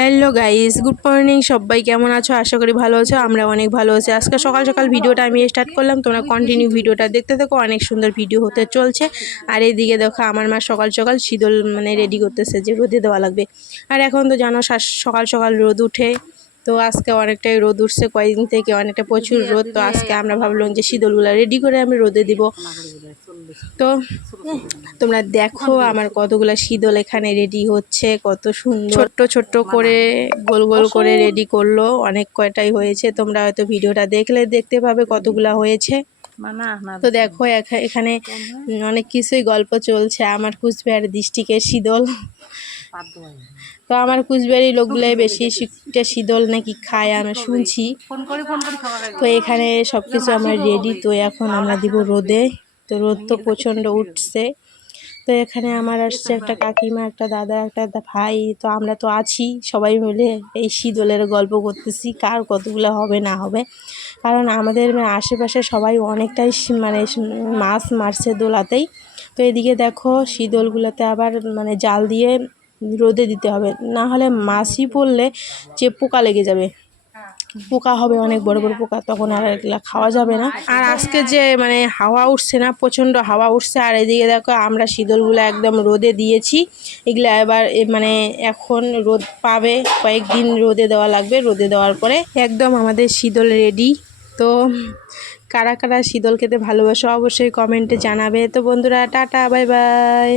Hello guys good morning সবাই কেমন আছো? আশা করি ভালো আছো, আমরা অনেক ভালো আছি। আজকে সকাল সকাল ভিডিওটা আমি স্টার্ট করলাম। তোমরা কন্টিনিউ ভিডিওটা দেখতে থাকো। অনেক সুন্দর ভিডিও হতে চলছে। আর এইদিকে দেখো, আমার মা সকাল সকাল শীতল মানে রেডি করতেছে যে রোদে দেওয়া লাগবে। আর এখন তো জানো সকাল সকাল রোদ উঠে। তো আজকে অনেকটাই রোদ উঠছে। কয়েকদিন থেকে অনেকটা প্রচুর রোদ। তো আজকে আমরা ভাবলাম যে শীতলগুলো রেডি করে আমি রোদে দিব। তো তোমরা দেখো আমার কতগুলো শীতল এখানে রেডি হচ্ছে কত সুন্দর। ছোট্ট ছোট্ট করে গোল গোল করে রেডি করল অনেক কয়টাই হয়েছে তোমরা হয়তো ভিডিওটা দেখলে দেখতে পাবে কতগুলা হয়েছে। তো দেখো এখা- এখানে অনেক কিছুই গল্প চলছে আমার কুচবিহার ডিস্ট্রিক্টের শীতল। তো আমার কুচবিহারি লোকগুলাই বেশি শীতটা শীতল নাকি খায় আমি শুনছি। তো এখানে সব কিছু আমার রেডি তো এখন আমরা দিব রোদে। তো রোদ তো প্রচণ্ড উঠছে। তো এখানে আমার আসছে একটা কাকিমা একটা দাদা একটা ভাই তো আমরা তো আছি সবাই মিলে এই শীতলের গল্প করতেছি কার কতগুলো হবে না হবে। কারণ আমাদের আশেপাশে সবাই অনেকটাই মানে মাছ মারছে দোলাতেই। তো এদিকে দেখো শীতলগুলোতে আবার মানে জাল দিয়ে রোদে দিতে হবে। না হলে মাছই পড়লে যে পোকা লেগে যাবে। পোকা হবে, অনেক বড় বড় পোকা, তখন আর এগুলা খাওয়া যাবে না। আর আজকে যে মানে হাওয়া উঠছে না, প্রচণ্ড হাওয়া উঠছে, আর এদিকে দেখো আমরা শীতলগুলো একদম রোদে দিয়েছি। এগুলো এবার মানে এখন রোদ পাবে, কয়েকদিন রোদে দেওয়া লাগবে। রোদে দেওয়ার পরে একদম আমাদের শীতল রেডি। তো কারা কারা শীতল খেতে ভালোবাসো অবশ্যই কমেন্টে জানাবে। তো বন্ধুরা, টাটা, বাই বাই।